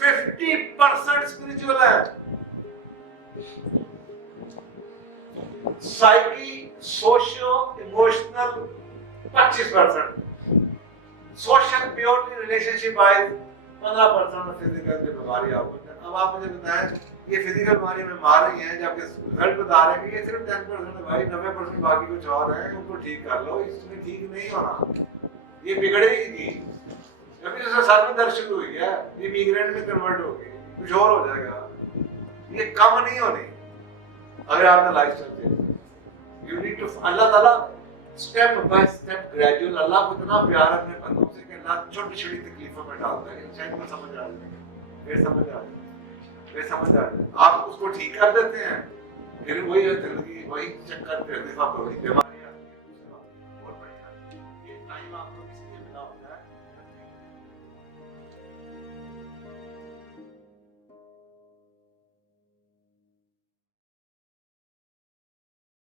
50% spiritual है, psyche socio emotional 25%, social purely relationship wise 15% physical की बीमारी आपको। अब आप मुझे बताएं ये फिजिकल बीमारी में मार रही हैं, जबकि रिजल्ट बता रहे हैं कि ये सिर्फ 10% है भाई, 90% बाकी कुछ और है, उनको ठीक कर लो। इसमें ठीक नहीं होना, ये बिगड़ेगी क्योंकि जैसे सर में दर्द शुरू हुई है, ये मिग्रेन में कन्वर्ट होगी, कुछ और हो जाएगा, ये कम नहीं होनी अगर आपने lifestyle change. You need to, Allah ताला step by step gradual, Allah को इतना प्यार अपने बंदों से कि अल्लाह छोटी छोटी तकलीफों में डालता है, इंसान को समझ आ जाए, फिर समझ आ जाए, फिर समझ आ जाए, आप उसको ठीक कर देते हैं, फिर वही जिंदगी वही चक्कर, फिर दफा बड़ी बीमारी आती है, और बढ़िया ये टाइम आपको